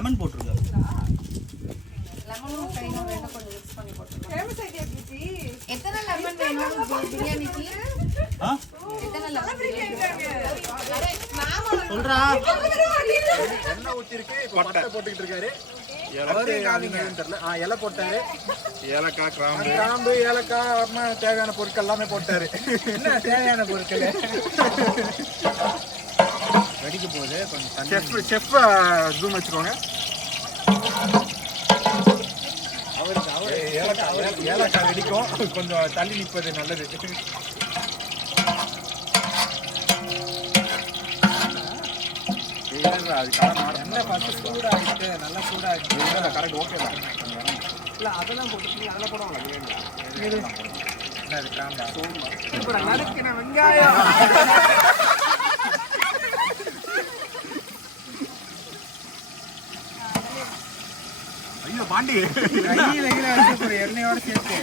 Lemon போட்டுருங்க. லெமனும் கையும் ரெண்டும் கொஞ்சம் மிக்ஸ் பண்ணி போட்டுருங்க. எத்தனை லெமன் வேணும் பிரியாணிக்கு? எத்தனை லெமன் சொல்றா? எண்ணெய் ஊத்திருக்கு, பட்டை போட்டுக்கிட்டு இருக்காரு. இலை போட்டாரு, ஏலக்காய், கிராம்பு, ஏலக்காய், தேவையான பொருட்கள் எல்லாமே போட்டாரு. என்ன தேவையான பொருட்கள் வெடிக்க போகுது. கொஞ்சம் செஃப் ஜூம் வச்சுக்கோங்க. ஏலக்காய் வெடிக்கும், கொஞ்சம் தள்ளி நிற்பது நல்லது. என்ன ஃபர்ஸ்ட் சூடாகிட்டு நல்லா சூடாகிட்டு கரெக்ட் ஓகே தான். இல்லை அதெல்லாம் போட்டு அதெல்லாம் போடுவாங்களா? நறுக்கின வெங்காயம் ஐயோ பாண்டி எண்ணெயோட சேர்த்து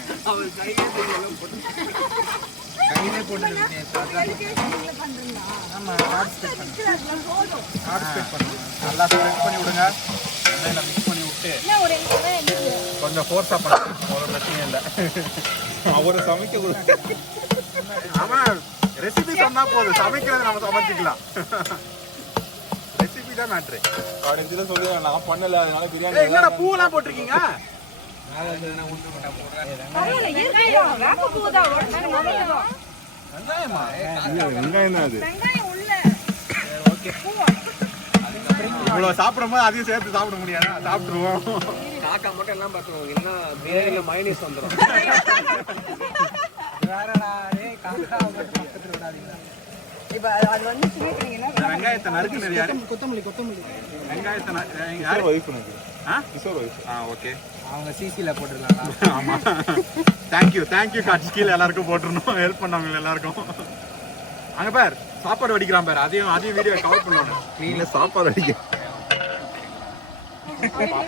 கையிலே போட்டு நல்லா ஸ்ப்ரெட் பண்ணி விடுங்க. மிக்ஸ் பண்ணி விட்டு கொஞ்சம் ஃபோர்ஸாக பண்ணுங்க. ஒரு பிரச்சனையும் இல்லை. அவரை சமைக்க கொடுத்து ஆமாம், ரெசிபி சொன்னா போதும், சமைக்கிறது நம்ம சமைச்சிக்கலாம். ரெசிபி தான் மேட்ரு. கடைசியில சொல்லி நான் பண்ணல, அதனால பிரியாணி. என்னடா பூவெல்லாம் போட்டிருக்கீங்க? வெங்காயம் தான் அது. இவ்வளவு சாப்பிடும் போது அதையும் சேர்த்து சாப்பிட முடியாது, சாப்பிட்டுருவோம். காக்கா மட்டும் எல்லாம் பார்த்துருவோம், இல்லைன்னா பிரியாணியில மைனஸ் வந்துடும். வெங்காயத்தை நறுக்குனது யாரு? கொத்தமல்லி வெங்காயத்தை ஒய்ஃப் கிஷோர் ஒய்ஃப். ஓகே, அவங்க சிசில போட்டுருக்காங்க. ஆமா, தேங்க்யூ காட்சி கீழே எல்லாருக்கும் போட்டுருணும், ஹெல்ப் பண்ணவங்க எல்லாருக்கும். அங்க பார் சாப்பாடு வடிக்கிறான் பாரு, அதையும் வீடியோ கவர் பண்ணணும். நீங்க சாப்பாடு அடிக்க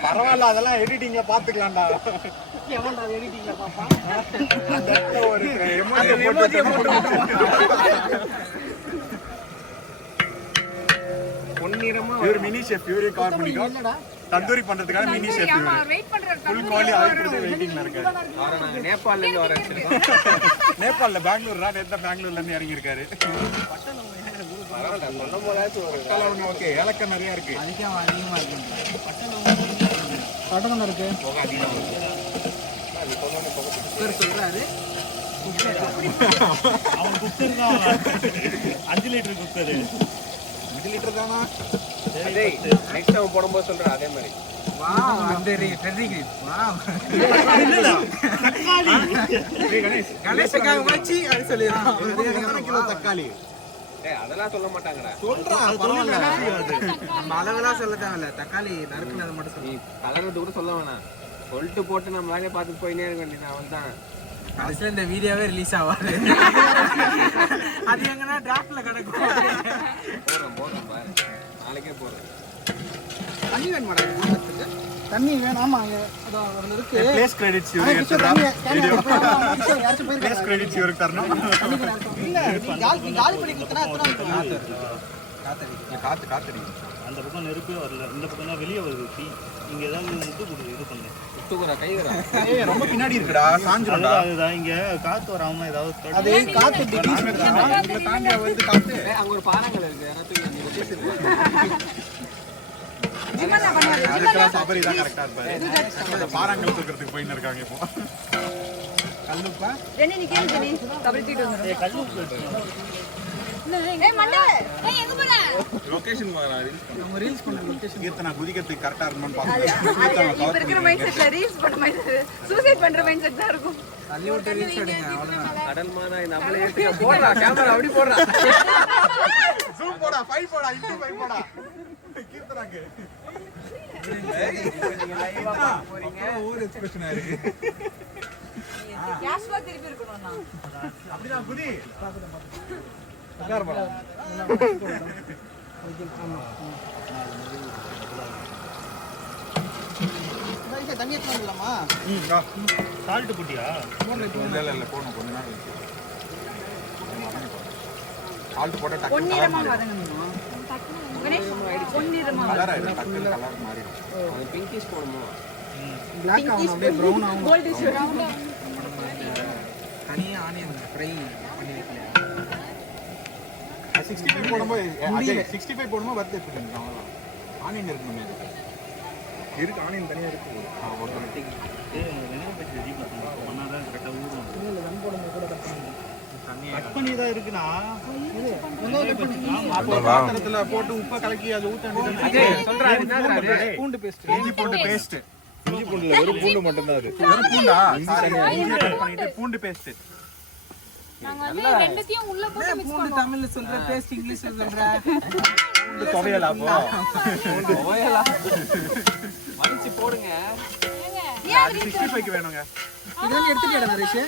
பரவாயில்ல, அதெல்லாம் எடிட்டிங்ல பாத்துக்கலாம்டா. ஒரு எமோஜி பொன்னிறமா இவர் மினி ஷெஃப், இவரே கவர் பண்ணிக்கோ. தந்தூரி பண்றதுக்காக மினி ஷெஃப் ஃபுல் குவாலிட்டி ஆயிட்டு வெயிட்டிங்ல இருக்காரு. நாங்க நேபாள்ல இருந்து வரேன். நேபாள்ல பெங்களூர்ல நேத்து பெங்களூர்ல இருந்து இறங்கி இருக்காரு. ஓகே, ஏலக்காய் நிறைய இருக்கு. பட்டணம் இருக்கு. சொல்றாரு அவன் குக்கர் தான் 5 லிட்டர் குக்கர். 5 லிட்டர் தானா? நெக்ஸ்ட் அவன் போடும்போது சொல்றான் அதே மாதிரி. கணேஷுக்காக வச்சு அது சொல்லிடுறான். தக்காளி அதெல்லாம் சொல்ல மாட்டாங்கடா. நம்ம அளவெல்லாம் சொல்ல தேவையில்ல, தக்காளி நறுக்குனது மட்டும் சொல்லி கலர்றது கூட சொல்ல வேணாம். சொல்லிட்டு போட்டு நம்ம வேலையை பார்த்துட்டு போயினே இருக்க வேண்டியது. அவன் தான் கடைசியில் இந்த வீடியோவே ரிலீஸ் ஆகாது. அது எங்கன்னா டிராஃப்ட்ல கிடக்கும். போறோம் பாரு, நாளைக்கே போறேன். தண்ணி வேணுமாடா தண்ணி வேணாமா? அதுல இருக்கு ப்ளேஸ் கிரெடிட்ஸ் இவருக்கு ப்ளேஸ் கிரெடிட்ஸ் இவருக்கு தரணும். இல்ல நீ காலி பண்ணி கொடுத்தனா எத்தனை காத்தடி அந்த பக்கம் நெருப்பே வரல, இந்த பக்கம் தான் வெளியே வருது. தீ இங்க ஏதாவது இது பண்ணு. சுத்துக்குற கை வரா. ஏய், ரொம்ப பின்னாடி இருக்குடா, சாஞ்சிரடா. அதுதான் இங்க காத்து வராம ஏதாவது அது காத்து இதுல தாண்டி வந்து காத்து. அங்க ஒரு பாறாங்கல் இருக்கு, யாராவது இங்க லொகேஷன் அதுக்கெல்லாம் சபரி தான் கரெக்டா இருப்பாரு. அந்த பாறாங்கல் தூக்கிறதுக்கு போயின்னு இருக்காங்க இப்போ. கல்லுப்பா ரெனி நிக்கேன் ஜெனி கபடி தீட்டு வந்து கல்லு ஏய் மண்டே ஏய் எங்க போற லொகேஷன் நம்ம ரீல்ஸ் பண்ண லொகேஷன் கீர்த்தனா குதிக்கிறதுக்கு கரெக்டா இருக்கும்னு பாத்துட்டேன். இப்ப இருக்கிற மைண்ட் செட்ல ரீல்ஸ் பண்ண மைண்ட் சூசைட் பண்ற மைண்ட் செட் தான் இருக்கும். தள்ளி விட்டு ரீல்ஸ் எடுங்க அவ்வளவுதான். கடல் மானா நம்மளே ஏத்திக்க போடுறா, கேமரா அப்படி போடுறா. ஜூம் போடா, 5 போடா, இன்டு 5 போடா. கீர்த்தனாக்கு நீங்க லைவா பார்க்க போறீங்க. ஒரு எக்ஸ்பிரஷனா இருக்கு. கேஷ்வா திருப்பி இருக்கணும்னா அப்படிதான் குதி. உட்கார் போடா. தண்ணி ஏத்தலாமா? சால்ட் புட்டியா இல்ல போணும், கொஞ்ச நேரம் இருக்கு. சால்ட் போட்டா பொன்னிறமா வதங்கணுமா? கணேஷ் பொன்னிறமா கலர் ஆயிடும் டக்குனு கலர் மாறிடும் அது பிங்கிஷ் போடுமோ பிளாக் ஆகும் அப்படியே ப்ரௌன் ஆகும் கோல்டிஷ் தனியா ஆனியன் ஃப்ரை பண்ணி வைக்கலையா 65 போடும்போது 65 போடும்போது வறுத்து எடுத்துக்கணும் அவ்வளவுதான் ஆனியன் இருக்கணும் இருக்கு ஆனியன் தனியா இருக்கு வெங்காயம் பச்சடி ரெடி பண்ணுவோம் பண்ணாதான் கரெக்டாக ஊறும் தண்ணி கட் பண்ணி தான் இருக்குண்ணா அப்போ பாத்திரத்துல போட்டு உப்பை கலக்கி அது ஊத்த வேண்டியது சொல்றாரு பூண்டு பேஸ்ட் இஞ்சி பூண்டு பேஸ்ட் இஞ்சி பூண்டுல வெறும் பூண்டு மட்டும் தான் அது வெறும் பூண்டா இஞ்சி கட் பண்ணிட்டு பூண்டு பேஸ்ட் பூண்டு தமிழ்ல சொல்ற பேஸ்ட் இங்கிலீஷ்ல சொல்ற பூண்டு துவையலா அப்போ வலிச்சு போடுங்க அது 65க்கு வேணுங்க இதெல்லாம் எடுத்துட்டியா நரேஷ்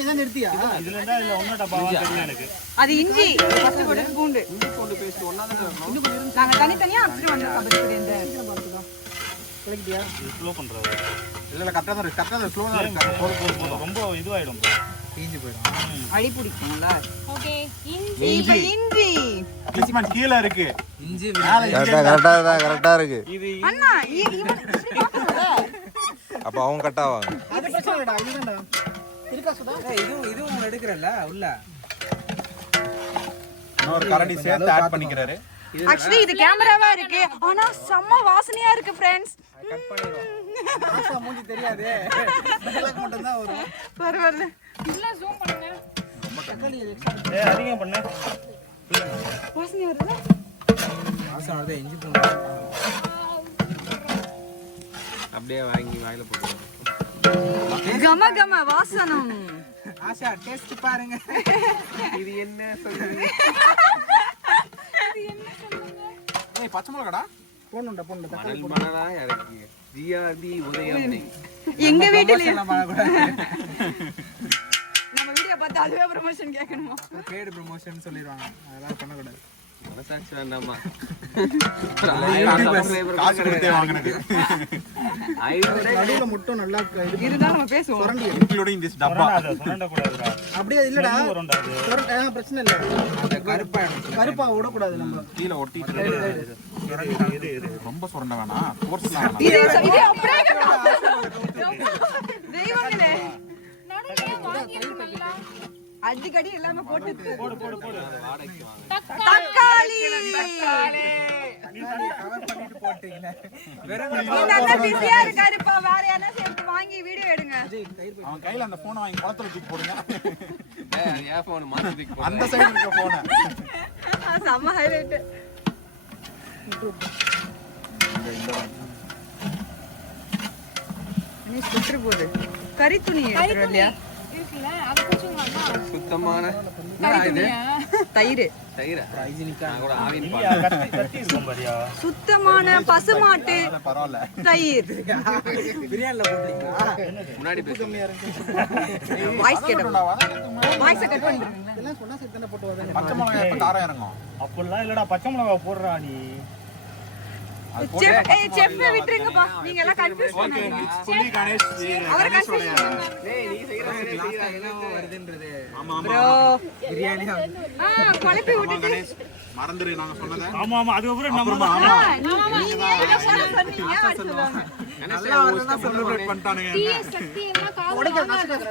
இதான் எடுத்தியா இதுல இருந்தா இல்ல ஒண்ணு டப்பாவா தெரியல எனக்கு அது இஞ்சி ஃபர்ஸ்ட் போடு பூண்டு இஞ்சி பூண்டு பேஸ்ட் ஒண்ணா தான் இருக்கணும் நாங்க தனித்தனியா அரைச்சிட்டு வந்திருக்கோம் அப்படி இந்த கலக்கிட்டியா இது ஸ்லோ பண்றது இல்ல கரெக்டா தான் இருக்கு கரெக்டா ஸ்லோ தான் இருக்கு போதும் ரொம்ப இதுவாயிடும் bro. தீஞ்சு போயிடும் அடி பிடிக்கும்ல ஓகே இப்ப இஞ்சி கிளிஸ்மன் கீழ இருக்கு இஞ்சி கரெக்டா இருக்கு அண்ணா இவன் அப்ப அவங்க கட்டாவாங்க அது பிரச்சனை இல்லடா இதுதான்டா இருக்கா சுதா இதுவும் எடுக்கறல்ல உள்ள இன்னொரு கரண்டி சேர்த்து ஆட் பண்ணிக்கிறாரு ஆக்சுவலி இது கேமராவா இருக்கு ஆனா செம்ம வாசனையா இருக்கு फ्रेंड्स கட் பண்ணிரோம் ஆசா மூஞ்சி தெரியாதே டயலாக் மட்டும் தான் வரும் பரவாயில்ல இல்ல ஜூம் பண்ணுங்க தக்காளி எக்ஸ்ட்ரா ஏய் அதிகம் பண்ணு வாசனையா இருக்குல்ல ஆசா வரதே இஞ்சி பூண்டு அப்படியே வாங்கி வாயில போடுங்க கம கம வாசனம் ஆசா டேஸ்ட் பாருங்க இது என்ன சொல்லுங்க ஏய் பச்சை மிளகாடா போணும்டா தக்காளி மணல் மணலா இறக்கி ஜிஆர்பி உதயம் எங்க வீட்டுல எல்லாம் பண்ணக்கூடாது நம்ம வீடியோ பார்த்து அதுவே ப்ரமோஷன் கேட்கணுமா பேடு ப்ரமோஷன் சொல்லிடுவாங்க அதெல்லாம் பண்ணக்கூடாது மனசாட்சி வேண்டாமா காசு கொடுத்தே வாங்குனது நடுவுல மட்டும் நல்லா இது இதுதான் நம்ம பேசுவோம் இன்க்ளூடிங் திஸ் டப்பா அதை சுரண்ட கூடாதுடா அப்படியே இல்லடா வரும்டா அது பிரச்சனை இல்ல அந்த கருப்பா விடக்கூடாது நம்ம கீழ ஒட்டிட்டு இது ரொம்ப சுரண்ட வேணாம் கோர்ஸ்லாம் வேணாம் இது அப்படியே தெய்வங்களே அடிக்கடி எல்லாமே போட்டு போடு போடு போடு வாடகைக்கு வாங்க தக்காளி கவர் பண்ணிட்டு போட்டீங்க வெறும் நல்லா பிஸியா இருக்காருப்பா வேற யாரா சேர்த்து வாங்கி வீடியோ எடுங்க அவன் கையில அந்த போனை வாங்கி குளத்துல தூக்கி போடுங்க அது ஏன் ஃபோன் மாத்திக்கு அந்த சைடு இருக்க போனை செம்ம ஹைலைட் நீ சுற்று போகுது கறி துணி எடுத்துரு இல்லையா இருக்குல்ல அத புடிச்சுங்களாமா சுத்தமான இது தயிர் தயிரா நான் கூட ஆவின் இல்லையா கத்தி கத்தி இருக்கும் பாரியா சுத்தமான பசுமாட்டு பரவாயில்ல தயிர் பிரியாணில போட்டீங்களா முன்னாடி பேசுங்க வாய்ஸ் கேட்டா வாய்ஸ் கட் பண்ணிடுங்க இதெல்லாம் சொன்னா சரி தானே போட்டு வரேன் பச்சை மிளகாய் எப்ப காரம் இறங்கும் அப்படிலாம் இல்லடா பச்சை மிளகா போடுறா நீ செஃப் விட்டுருங்கப்பா நீங்க எல்லாம் கன்ஃபியூஸ் பண்ணாதீங்க புள்ளி கணேஷ் அவரை கன்ஃபியூஸ் பண்ணுங்க டேய் நீ செய்யற வருதுன்றது ஆமா ஆமா ப்ரோ பிரியாணி குழப்பி ஆமா விட்டுட்டு கணேஷ் மறந்துரு நாங்க சொன்னதை ஆமா ஆமா அதுக்கப்புறம் நம்ம அப்புறமா ஆமா நீங்க என்ன சொன்னீங்க அது சொல்லுவாங்க நல்லா வருதுன்னா செலிப்ரேட் பண்ணிட்டானுங்க சக்தி என்ன காசு உடைக்க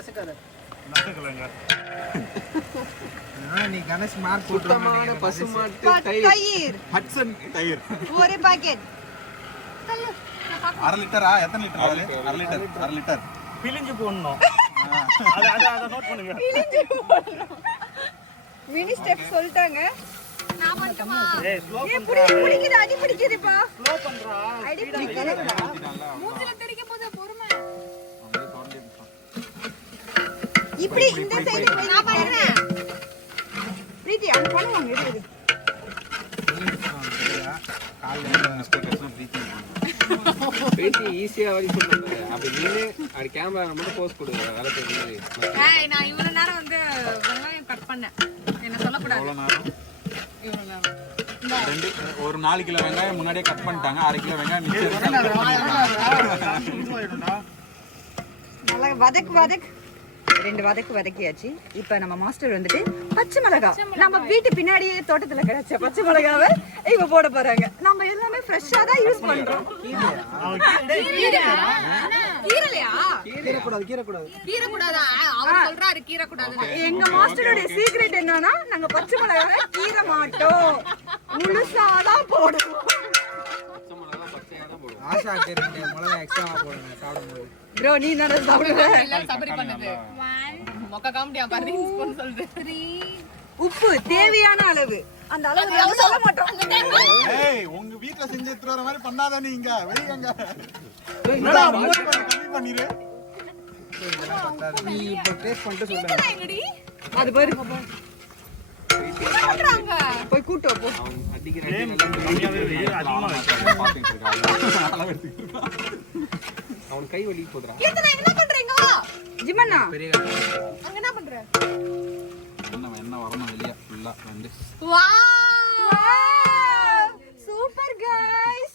ரசிக்காத நசுக்கலங்க நீ கணேஷ் மார்க் சுத்தமான பசுமாட்டு தயிர் தயிர் ஹட்சன் தயிர் ஒரு பாக்கெட் 1/2 லிட்டரா எத்தனை லிட்டர் அது 1/2 லிட்டர் பிழிஞ்சு போடணும் அதை நோட் பண்ணுங்க மினி ஸ்டெப் சொல்லிட்டாங்க நான் மட்டுமா ஏய் ஸ்லோ ஏய் பிடிக்குது அடி பிடிக்குதுப்பா ஸ்லோ பண்றா அடி பிடிக்குது மூஞ்சில தெரிக்க போது பொறுமை இப்படி இந்த சைடு நான் பண்றேன் பிரீத்தி அங்க பண்ணுவாங்க எடுத்து பேசி ஈஸியா வரி சொல்லுங்க அப்படி நின்னு அப்படி கேமரா மட்டும் போஸ்ட் கொடுங்க வேலை தெரியாது ஏய் நான் இவ்வளவு நேரம் வந்து வெங்காயம் கட் பண்ணேன் என்ன சொல்லக்கூடாது எவ்வளவு நேரம் இவ்வளவு நேரம் ஒரு 4 கிலோ வெங்காயம் முன்னாடியே கட் பண்ணிட்டாங்க 1/2 கிலோ வெங்காயம் மிச்சம் நல்லா வதக்கு 2 வதக்கியாச்சு. இப்போ நம்ம மாஸ்டர் வந்துட்டு பச்சை மிளகா நம்ம வீட்டு பின்னாடியே தோட்டத்துல கிடைச்ச பச்சை மிளகாவை இவ போட போறாங்க. நம்ம எல்லாமே ஃப்ரெஷ்ஷா தான் யூஸ் பண்றோம். எங்க மாஸ்டரோட சீக்ரெட் என்னன்னா நாங்க பச்சை மிளகாவை கீற மாட்டோம், முழுசாதான் போடுவோம். ஆஷாக்கு 2 மிளகா எக்ஸ்ட்ரா போடுங்க சாப்பிடும்போது. ப்ரோ நீ என்ன சாப்பிடுற? சபரி பண்ணுது மொக்க காமெடியா பாரு சொல்லுது. 3 உப்பு தேவையான அளவு, அந்த அளவு நம்ம சொல்ல மாட்டோம். ஏய் உங்க வீட்ல செஞ்சு எடுத்து வர மாதிரி பண்ணாத நீங்க வெளியங்க என்னடா கம்மி பண்ணிரு. நீ இப்போ டேஸ்ட் பண்ணிட்டு சொல்லுங்க. அது பாரு போய் கூட்டு போ. அவன் கை வலி போதுரா. என்ன பண்றீங்க ஜிமண்ணா? அங்க என்ன பண்ற? என்ன வரணும் வெளிய ஃபுல்லா வந்து. Super guys.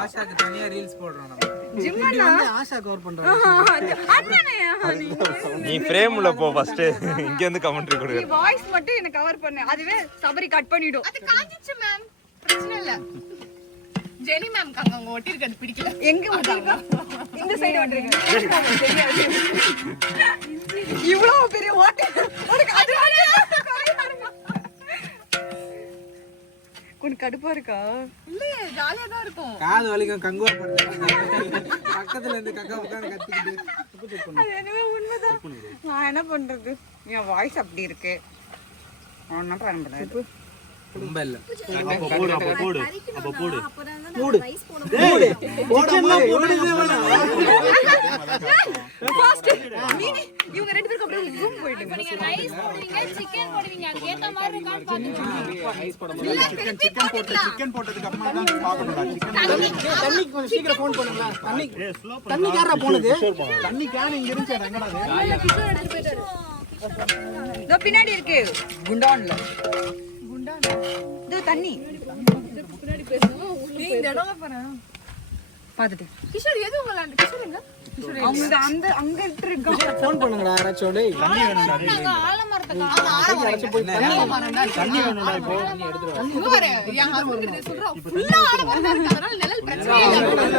ஆஷாக்கு தனியா ரீல்ஸ் போடுறோம் நம்ம. ஜிமண்ணா ஆஷா கவர் பண்றோம். நீ ஃப்ரேம்ல போ ஃபர்ஸ்ட். இங்க இருந்து கமெண்ட்ரி கொடு. நீ வாய்ஸ் மட்டும் என்ன கவர் பண்ணு, அதுவே சபரி கட் பண்ணிடும். அது காஞ்சிச்சு மேம், பிரச்சனை இல்ல. ஜெனி மேம் அங்க ஒட்டி இருக்கிறது பிடிக்கல. எங்க ஒட்டிருக்கா? இந்த சைடு ஒட்டிருக்கா? தெரியாது. இவ்வளவு பெரிய ஓட்டை உனக்கு அது உனக்கு கடுப்பா இருக்கா? இல்ல ஜாலியா தான் இருக்கும். காது வலிக்கும் கங்கோர் பண்றது. பக்கத்துல இருந்து கக்கா உட்கார்ந்து கத்திக்கிட்டு. அது என்னவே உண்மைதான். நான் என்ன பண்றது? என் வாய்ஸ் அப்படி இருக்கு. ஒன்னும் பண்ண முடியாது. ரொம்ப இல்ல. அப்ப போடு மூடு. மூடு. போடாம ஓடுதே வேணா. இவங்க 2 பேருக்கு அப்படியே ஜூம் போயிடுங்க. நீங்க ரைஸ் போடுவீங்க, சிக்கன் போடுவீங்க, அது ஏத்த மாதிரி இருக்கான்னு பாத்துக்கோங்க. ஐஸ் போட முடியல. சிக்கன் போட்டதுக்கு அப்புறமா தான் பாக்கணும். சிக்கன் தண்ணி கொஞ்சம் சீக்கிரம் ஃபோன் பண்ணுங்க. தண்ணி காரா போனது. தண்ணி கேன் இங்க இருந்துச்சு எங்கடா அது? இதோ பின்னாடி இருக்கு குண்டான்ல. இதோ தண்ணி நீ இந்த இடம்ல பாரு. பாத்துட்டு கிஷோர் எது விளையாண்டு? கிஷோர் எங்க? அவங்க அந்த அங்க இருக்காங்க. ஃபோன் பண்ணுங்கடா யாராச்சும். டேய் தண்ணி வேணும்டா. நாங்க ஆலமரத்துக்கு ஆலமரம் தண்ணி வேணும்டா இப்போ. பாரு என் ஹஸ்பண்ட் சொல்றோம் ஃபுல்லா ஆலமரம் இருக்கு, அதனால நிழல் பிரச்சனை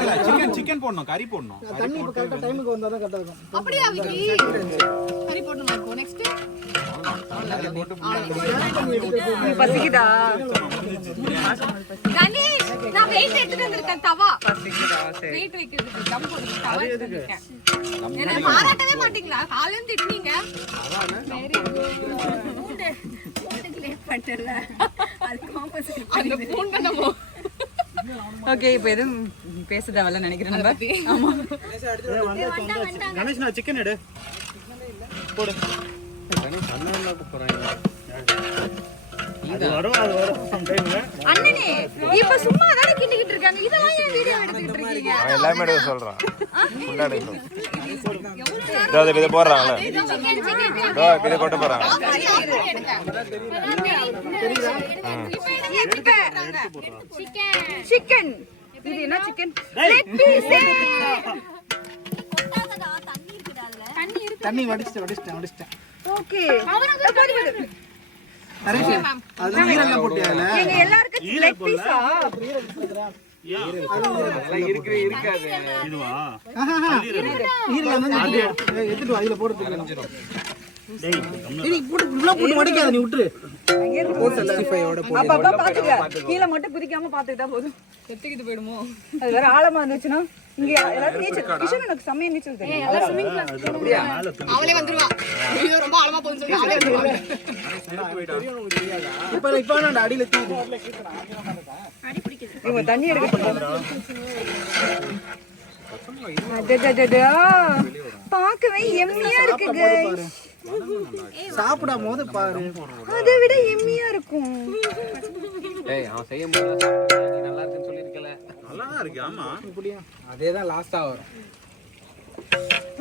இல்ல. சிக்கன் போடணும், கறி போடணும். தண்ணி இப்ப கரெக்ட்டா டைமுக்கு வந்தா தான் கரெக்ட்டா இருக்கும். அப்படியே விக்கி கறி போடணும் இப்போ. நெக்ஸ்ட் பசிக்குதா? கணேஷ் நான் வெயிட் எடுத்துட்டு வந்திருக்கேன். தவா வெயிட் வைக்கிறதுக்கு தம் போடுங்க. தவா எடுத்துட்டு இருக்கேன். என்ன பாராட்டவே மாட்டீங்களா? காலையில திட்டுனீங்க. Very good. பட்டல அது காம்பன்சேட் அந்த பூண்ட நம்ம. ஓகே இப்போ எதுவும் பேச தேவையில்ல நினைக்கிறேன் நம்ம. ஆமா கணேஷ் நான் சிக்கன் எடு போடு. கணேஷ் அண்ணா கூப்பிடுறாங்க. அது வரும் சம்டைம். அண்ணனே இப்ப சும்மா தான கிண்டிக்கிட்டு இருக்காங்க, இதெல்லாம் ஏன் வீடியோ எடுத்துக்கிட்டு இருக்கீங்க? அவன் எல்லாமே எடுக்க சொல்றான். முன்னாடி இதை போடுறாங்களே. இதை கொண்டு போறாங்க. சிக்கன் இது என்ன சிக்கன்? Leg piece. தண்ணி வடிச்சிட்டேன். ஓகே அதுல ஈரல்ல போட்டியால. எங்க எல்லாருக்கும் லெக் பீஸா? அதெல்லாம் இருக்கவே இருக்காது. இதுவா? ஈரல்ல வந்து எடுத்துட்டு வா, இதுல போட்டு தெரிஞ்சிரும். டேய் நீ போட்டு உள்ள போட்டு வடிக்காத, நீ விட்டுரு. போட்டு 65 ஓட போடு. அப்பப்ப பாத்துக்க, கீழ மட்டும் குதிக்காம பாத்துக்கிட்டா போதும். செத்துக்கிட்டு போயிடுமோ? அது வேற ஆழமா இருந்துச்சுன்னா இங்க எல்லாரும் நீச்சல். கிஷன் எனக்கு செமையா நீச்சல் தெரியும். எல்லாரும் ஸ்விமிங் கிளாஸ் அப்படியே அவளே வந்துருவா. ஐயோ ரொம்ப ஆழமா போகுதுன்னு சொல்லி அவளே வந்துருவா. இப்ப நான் அடியில தூக்கு. இவங்க தண்ணி எடுக்க பாக்கவே எம்மியா இருக்கு guys. சாப்பிடும் போது பாரு, அதை விட எம்மியா இருக்கும். ஏய் அவன் செய்யும் போது நீ நல்லா இருக்குன்னு சொல்லிருக்கல. நல்லா தான் இருக்கு. ஆமா அதேதான் லாஸ்டா வரும்.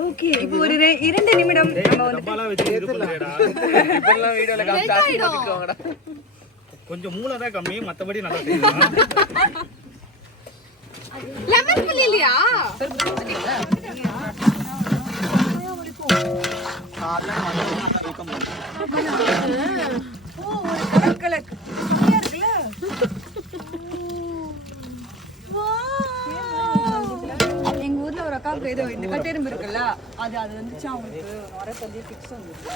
ஓகே இப்போ ஒரு 2 நிமிடம் நம்ம வந்து டப்பாலாம் வச்சு இது பண்றேடா. இப்பெல்லாம் வீடியோல காமிச்சா திட்டுவாங்கடா. கொஞ்சம் மூளை தான் கம்மி, மத்தபடி நல்லா தெரியும். லெமன் புளி இல்லையா? அக்காவுக்கு ஏதோ இந்த கட்டெரும்பு இருக்குல்ல அது வந்துச்சு அவங்களுக்கு வரத்தள்ளி ஃபிக்ஸ் வந்துச்சு.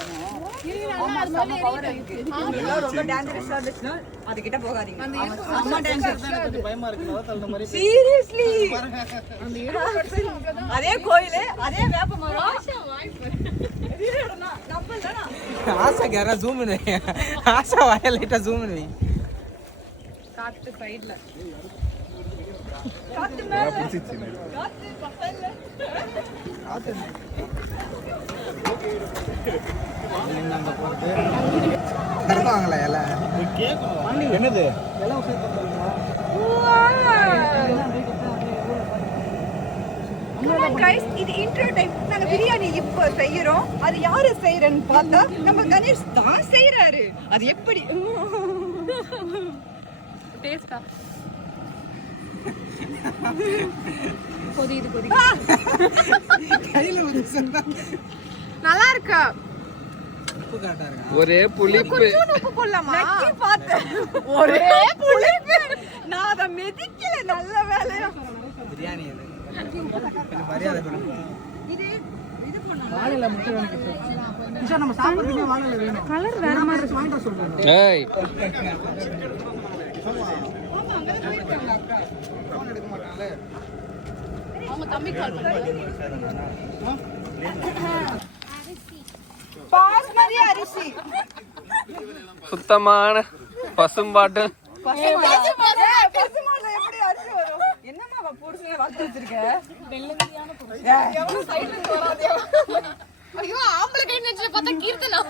ஆமா செம பவர் இருக்கு. இதெல்லாம் ரொம்ப டேஞ்சரஸா இருந்துச்சுன்னா அது கிட்ட போகாதீங்க. அம்மா டேஞ்சரஸ் பயமா இருக்கு அதான் தள்ள மாதிரி சீரியஸ்லி. அதே கோயிலே அதே வேப்ப மரம் நம்பலடா. ஆசா கேரா ஜூம் பண்ணு. ஆசா வாய லைட்டா ஜூம் பண்ணு. காத்து சைடுல காத்து மேல காத்து பக்கல்ல என்னங்க போறது தருவாங்களா எல என்னது எல்லாம் guys, இது இன்ட்ரோ டைம். நாங்க பிரியாணி இப்போ செய்யறோம். அது யாரு செய்யறன்னு பார்த்தா நம்ம கணேஷ் தான் செய்யறாரு. அது எப்படி டேஸ்டா கொதிக்குது கையில வந்து சொன்னா நல்லா இருக்கா? உப்பு காட்டாருங்க. ஒரே புளிப்பு. கொஞ்சம் உப்பு போடலாமா? நக்கி பார்த்தேன். ஒரே புளிப்பு. நான் அத மெதிக்கல. நல்ல வேலையா பிரியாணி இது மரியாதை கொடுங்க. இது இது பண்ணலாம். வாழையில முட்டை வேணும். கிஷோர் நம்ம சாப்பிடுறதுக்கு வாழையில வேணும். கலர் வேற மாதிரி இருக்கு. வாங்கிட்டு சொல்றேன். ஏய் அவங்க தம்பி கால் பாஸ்மதி அரிசி. சுத்தமான பசும்பாட்டு. பசுமாட்டுல எப்படி அரிசி வரும்? என்னம்மா அவ புருஷனை வளர்த்து வச்சிருக்க? வெள்ளந்தியான புருஷன். எவ்வளவு சைடுல இருந்து வராதே. ஐயோ ஆம்பளை கை நெஞ்சு பார்த்தா கீர்த்தனா.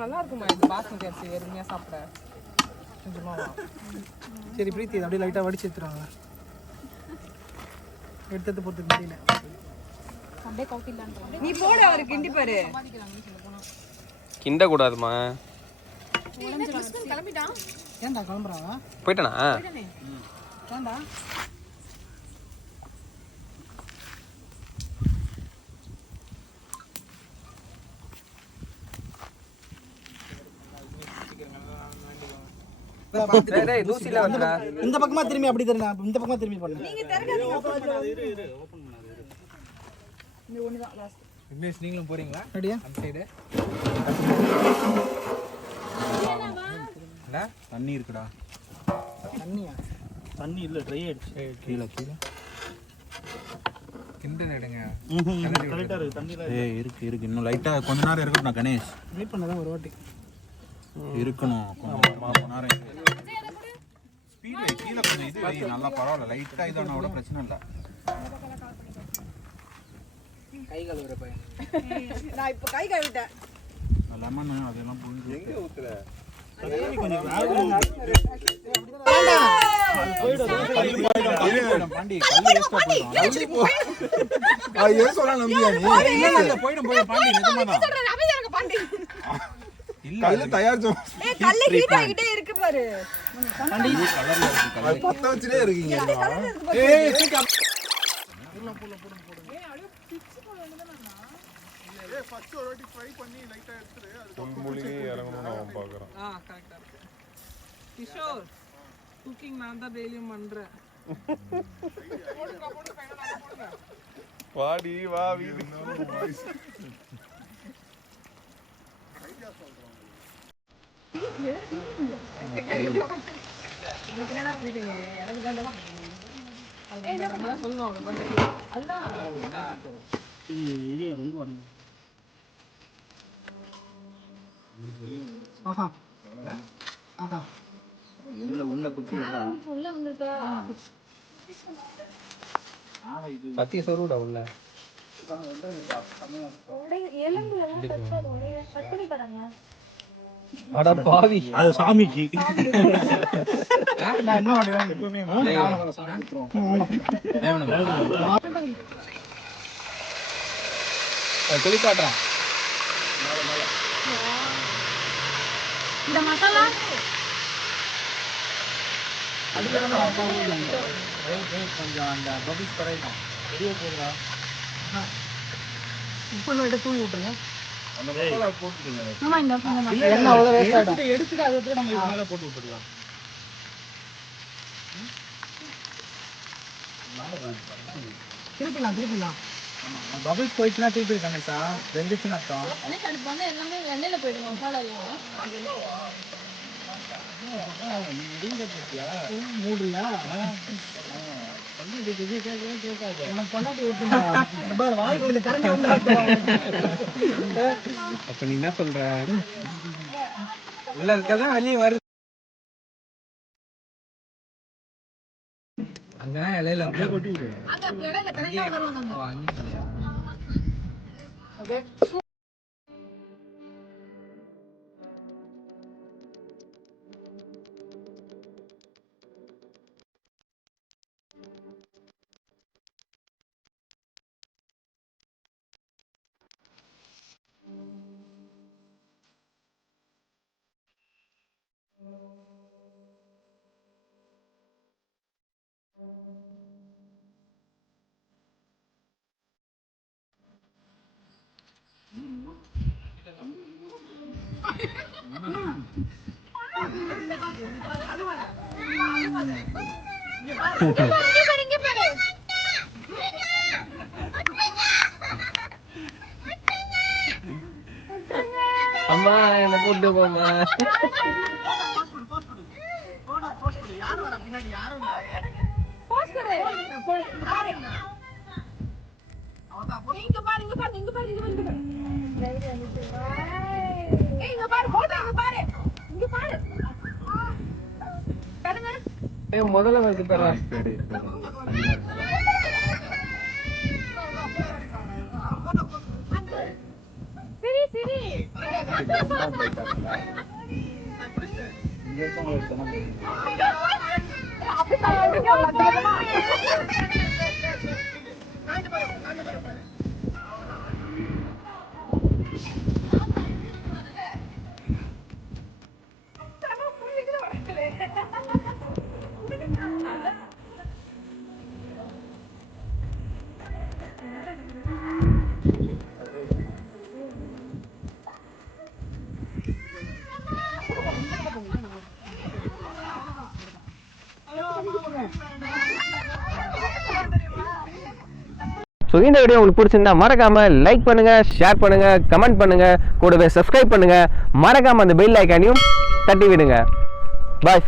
நல்லா இருக்குமா இது பாஸ்மதி அரிசி வெறுமையா சாப்பிட கொஞ்சமா. சரி பிரீத்தி இதை அப்படியே லைட்டா வடிச்சு எடுத்துறாங்க. எடுத்து போட்டு முடியல. அப்படியே காஃபி இல்லன்ற. நீ போடு அவரு கிண்டி பாரு. கிண்ட கூடாதுமா. கிளம்பிட்டான். ஏன்டா கிளம்புறாங்க? போயிட்டானா? ஏன்டா? டேய் தூசில வந்துடா. இந்த பக்கமா திரும்பி அப்படி திரும்ப இந்த பக்கமா திரும்பி பண்ணு. நீங்க திறக்காதீங்க. விக்னேஷ் நீங்களும் போறீங்களா? ரெடியா? அந்த சைடு. என்ன? தண்ணி இருக்குடா. தண்ணியா? தண்ணி இல்ல ட்ரை ஆயிடுச்சு. கீழே கீழே. கிண்ட எடுங்க. கரெக்டா இருக்கு தண்ணி ஏய் இருக்கு இன்னும் லைட்டா கொஞ்ச நேரம் இருக்கணும் கணேஷ். வெயிட் பண்ணதான் ஒரு வாட்டி. இருக்கணும் கொஞ்ச நேரம். ஸ்பீட் வை கீழே கொஞ்சம் இது வை நல்லா பரவாயில்ல லைட்டா இதான விட பிரச்சனை இல்ல. கை கழுவுற பையன். நான் இப்ப கை கழுவிட்டேன். லெமன் அதெல்லாம் புளிஞ்சு எங்க ஊத்துற தண்ணி கொஞ்சம் வேகணும். பாண்டி கல்லு வேஸ்டா போயிடும். கல்லு போ. ஐயோ சொல்ல நம்பியா நீ? இல்ல போய்டும் பாண்டி நிஜமாதான். அமைதியா இருங்க பாண்டி. இல்ல கல்லு தயார் ஏய் கல்ல ஹீட் ஆகிட்டே இருக்கு பாரு. பாண்டி கலர்ல இருக்கு கல்லு. பத்த வச்சிட்டே இருக்கீங்க. ஏய் சீக்கிரம் கரெக்ட்டா இருக்கு. கிஷோர் குக்கிங் நான் தான் டெய்லியும் பண்றேன். வாடி வா வீடு. இது ரொம்ப வரணும். ஆஹா ஆஹா பத்திய சொருடா உள்ள. அட பாவி. அது சாமிக்கு. நான் என்ன பண்ணுவேன் எப்பவுமே குளிப்பாட்டுறான். இந்த மசாலா கொஞ்சம் அந்த பபிள்ஸ் குறையும். வெளியே போடுறா. உப்பு லைட்டாக தூவி விட்டுருங்க. என்ன அவ்வளவு waste ஆயிடும். எடுத்துட்டு அதை எடுத்து நம்ம இது மேல போட்டு விட்டுடலாம். திருப்பிடலாம். பபிள்ஸ் போயிடுச்சுன்னா திருப்பி கணேசா வெந்துச்சுன்னு அர்த்தம். எல்லாமே எண்ணெயில போயிடும் மசாலால. மூடுறியா? உனக்கு கொண்டாட்டி விட்டுருந்தா வாய்க்கு கரண்டி அப்ப நீ என்ன சொல்ற? உள்ள இருக்கதான் வெளியே வருது. அங்க இலையில அப்படியே கொட்டி விடு. அங்க இடையில கரெக்டா வருவாங்க. ஓகே. அம்மா என்ன கூட்டு போமா. முதல்ல வந்து பெறா. ஸோ இந்த வீடியோ உங்களுக்கு பிடிச்சிருந்தா மறக்காம லைக் பண்ணுங்க, ஷேர் பண்ணுங்க, கமெண்ட் பண்ணுங்க, கூடவே சப்ஸ்கிரைப் பண்ணுங்க. மறக்காம அந்த பெல் ஐக்கானையும் தட்டி விடுங்க. பாய்.